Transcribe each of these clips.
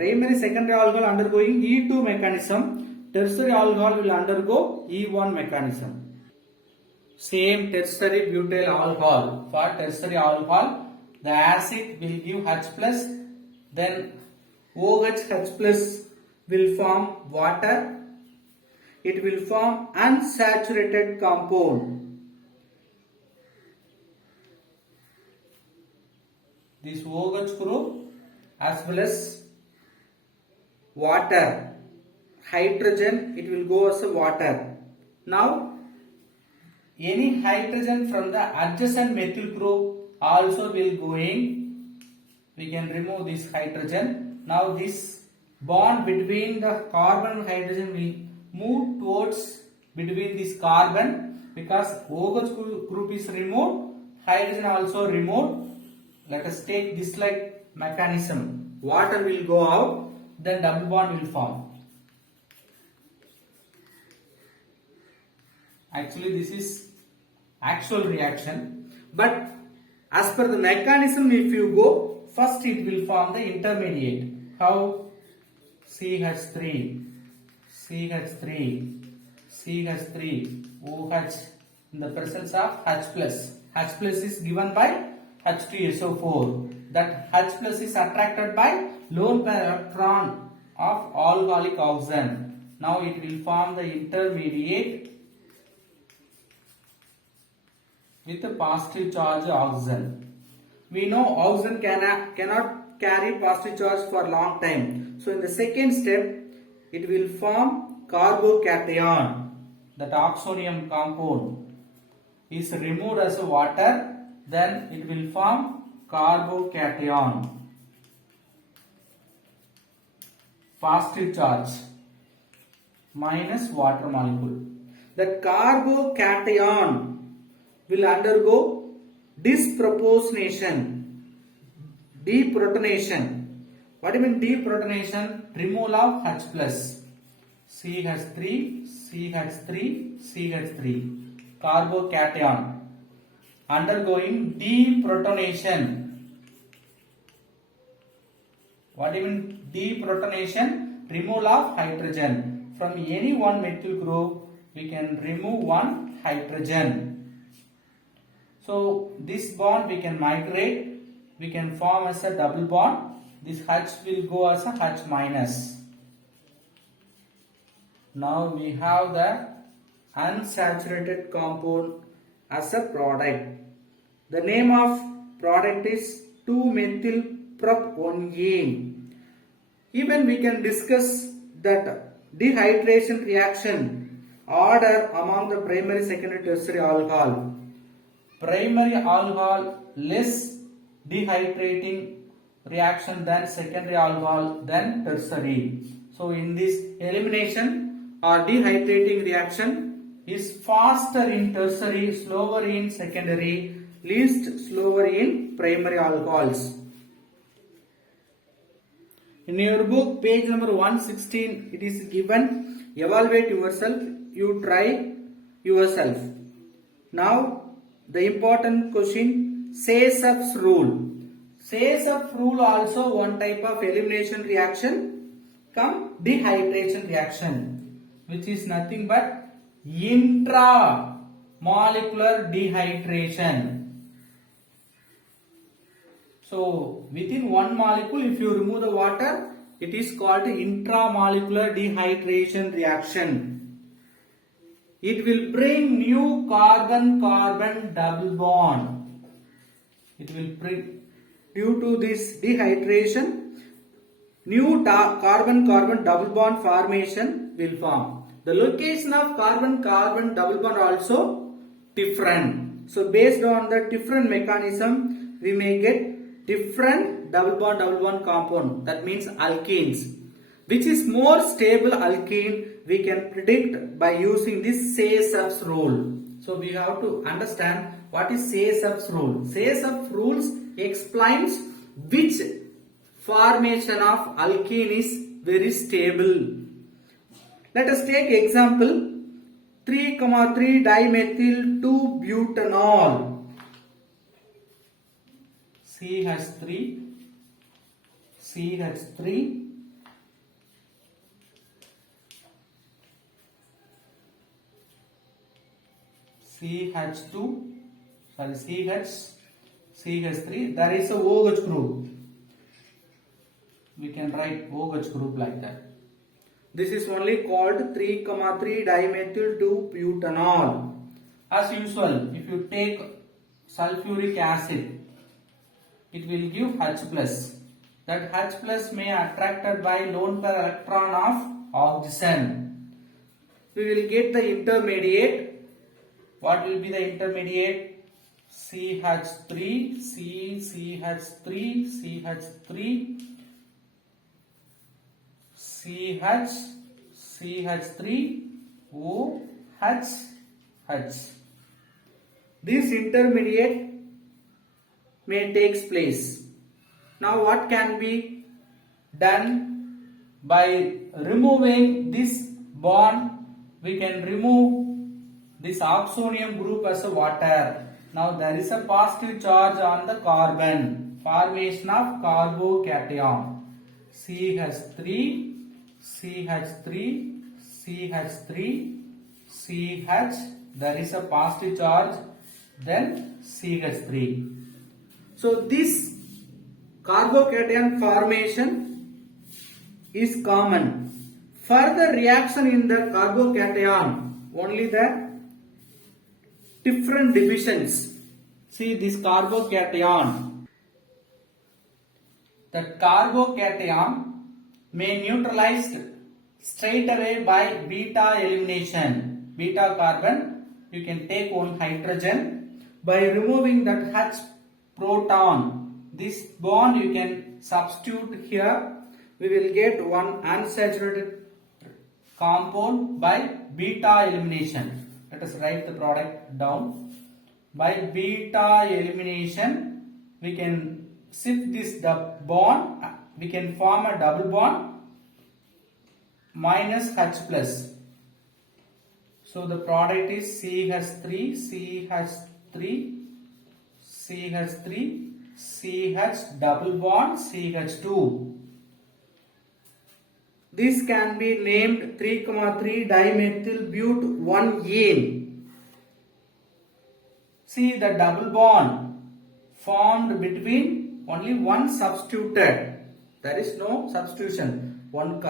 primary secondary alcohol undergoing E2 mechanism, tertiary alcohol will undergo E1 mechanism. Same tertiary butyl alcohol. For tertiary alcohol, the acid will give H plus, then OH H plus will form water. It will form unsaturated compound. This OH group as well as water, hydrogen, it will go as a water. Now, any hydrogen from the adjacent methyl group also will going. We can remove this hydrogen. Now, this bond between the carbon and hydrogen will move towards between this carbon, because OH group is removed, hydrogen also removed. Let us take this like mechanism. Water will go out, then double bond will form. Actually, this is actual reaction, but as per the mechanism, if you go, first it will form the intermediate. How? CH3, CH3, CH3, OH in the presence of H plus. H plus is given by H2SO4. That H plus is attracted by lone pair electron of alcoholic oxygen. Now it will form the intermediate with a positive charge oxygen. We know oxygen cannot carry positive charge for a long time. So in the second step, it will form carbocation. That oxonium compound is removed as a water. Then it will form carbocation, positive charge minus water molecule. The carbocation will undergo disproportionation, deprotonation. What do you mean deprotonation? Removal of H plus. CH3, CH3, CH3. Carbocation undergoing deprotonation. What do you mean deprotonation? Removal of hydrogen. From any one methyl group, we can remove one hydrogen. So this bond we can migrate, we can form as a double bond. This H will go as a H minus. Now we have the unsaturated compound as a product. The name of product is 2-methyl-prop-1-ene. Even we can discuss that dehydration reaction order among the primary, secondary, tertiary alcohol. Primary alcohol less dehydrating reaction than secondary alcohol than tertiary. So in this elimination or dehydrating reaction is faster in tertiary, slower in secondary, least slower in primary alcohols. In your book, page number 116, it is given, evaluate yourself, you try yourself. Now, the important question, Say-Sub's rule. Say-Sub rule also one type of elimination reaction, come dehydration reaction, which is nothing but intramolecular dehydration. So within one molecule, if you remove the water, it is called intramolecular dehydration reaction. It will bring new carbon-carbon double bond. It will bring, due to this dehydration, new carbon-carbon double bond formation will form. The location of carbon-carbon double bond also different. So based on the different mechanism, we may get different double bond compound. That means alkenes. Which is more stable alkene, we can predict by using this Say-Sub's rule. So we have to understand what is Say-Sub's rule. Say-Sub's rules explains which formation of alkene is very stable. Let us take example 3,3 dimethyl 2-butanol. CH3, CH3, CH2, sorry, CH3. There is a OH group. We can write OH group like that. This is only called 3,3 dimethyl 2-butanol. As usual, if you take sulfuric acid, it will give H plus. That H plus may attracted by lone pair electron of oxygen. We will get the intermediate. What will be the intermediate? CH3, CH3, CH3, CH, CH3, OH, H. This intermediate may takes place. Now what can be done? By removing this bond, we can remove this oxonium group as a water. Now there is a positive charge on the carbon. Formation of carbocation. CH3, CH3, CH3, CH. There is a positive charge. Then CH3. So this carbocation formation is common. Further reaction in the carbocation, only the different divisions. See this carbocation. The carbocation may neutralized straight away by beta elimination. Beta carbon, you can take one hydrogen. By removing that H proton, this bond you can substitute here. We will get one unsaturated compound by beta elimination. Let us write the product down. By beta elimination, we can shift this bond. We can form a double bond minus H plus. So the product is CH3, CH3, CH3, CH double bond CH2. This can be named 3,3 dimethyl but 1-ene. See the double bond formed between only one substituted. There is no substitution. One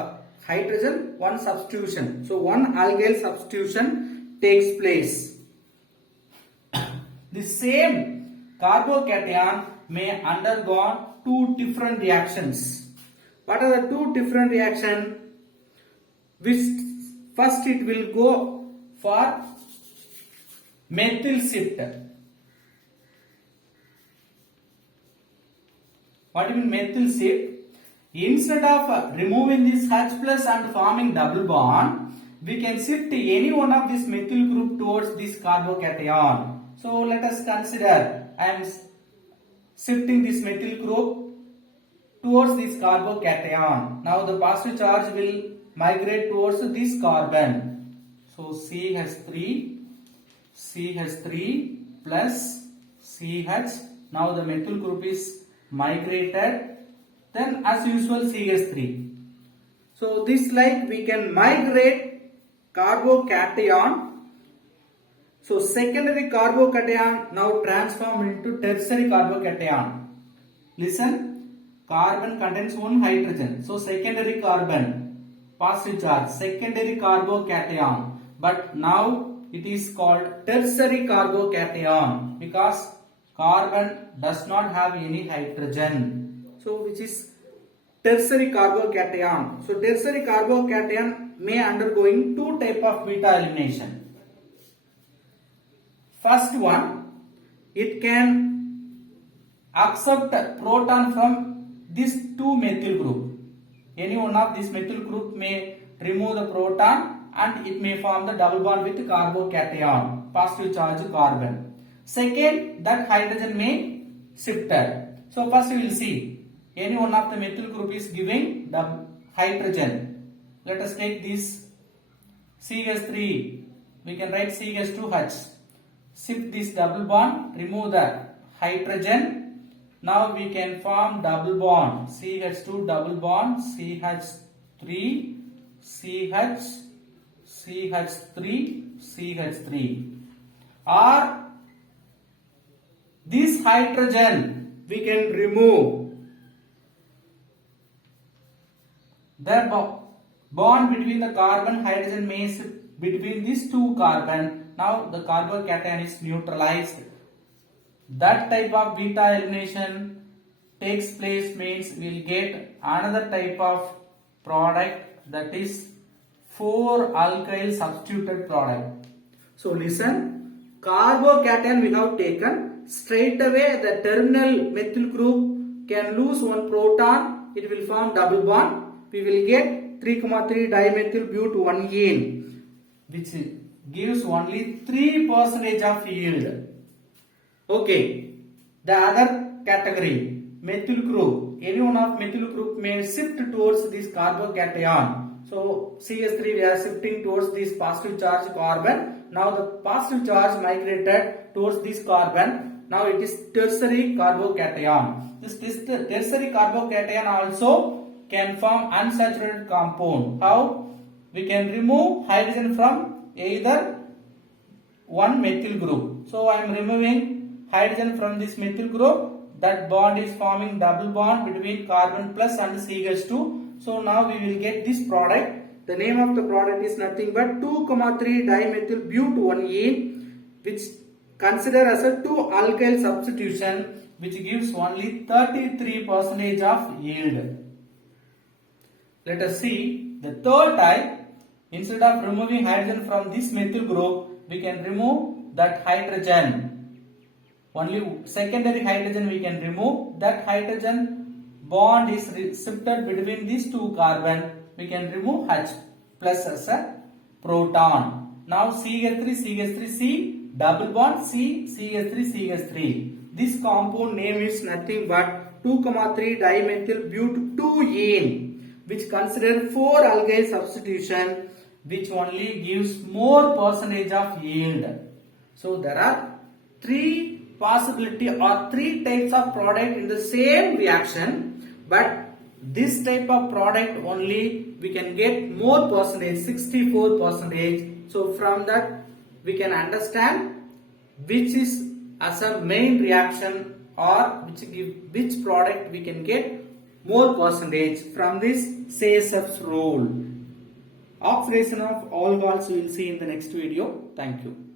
hydrogen, one substitution. So one alkyl substitution takes place. The same carbocation may undergo two different reactions. What are the two different reactions? First it will go for methyl shift. What do you mean methyl shift? Instead of removing this H plus and forming double bond, we can shift any one of this methyl group towards this carbocation. So let us consider I am shifting this methyl group towards this carbocation. Now the positive charge will migrate towards this carbon. So CH3, CH3 plus CH. Now the methyl group is migrated. Then as usual CH3. So this like we can migrate carbocation. So secondary carbocation now transform into tertiary carbocation. Listen, carbon contains one hydrogen. So secondary carbon, positive charge, secondary carbocation. But now it is called tertiary carbocation because carbon does not have any hydrogen. So which is tertiary carbocation. So tertiary carbocation may undergoing two type of beta elimination. First one, it can accept proton from this two methyl group. Any one of this methyl group may remove the proton and it may form the double bond with carbocation, positive charge carbon. Second, that hydrogen may shifted. So first we will see any one of the methyl group is giving the hydrogen. Let us take this CH3. We can write CH2H. Shift this double bond, remove the hydrogen. Now we can form double bond CH2 double bond CH3 CH CH3 CH3. or this hydrogen we can remove. The bond between the carbon hydrogen means between these two carbon. Now the carbocation is neutralized. That type of beta elimination takes place means we will get another type of product, that is 4-alkyl substituted product. So listen, carbocation we have taken, straight away the terminal methyl group can lose one proton, it will form double bond. We will get 3,3 dimethyl but 1ene, which gives only 3% of yield. Okay, the other category, methyl group, any one of methyl group may shift towards this carbocation. So CH3 we are shifting towards this positive charge carbon. Now the positive charge migrated towards this carbon. Now it is tertiary carbocation. This tertiary carbocation also can form unsaturated compound. How? We can remove hydrogen from either one methyl group. So I am removing hydrogen from this methyl group. That bond is forming double bond between carbon plus and CH2. So now we will get this product. The name of the product is nothing but 2,3 dimethyl but 1ene, which consider as a 2-alkyl substitution, which gives only 33% of yield. Let us see the third type. Instead of removing hydrogen from this methyl group, we can remove that hydrogen. Only secondary hydrogen we can remove. That hydrogen bond is shifted between these two carbon. We can remove H plus as a proton. Now CH3 CH3 C double bond C CH3 CH3. This compound name is nothing but 2,3 dimethyl but 2ene, which consider 4-alkyl substitution, which only gives more percentage of yield. So there are 3 possibility or 3 types of product in the same reaction, but this type of product only we can get more percentage, 64%. So from that we can understand which is as a main reaction or which product we can get more percentage from this Sayeseff's rule. Oxidation of alcohols we will see in the next video. Thank you.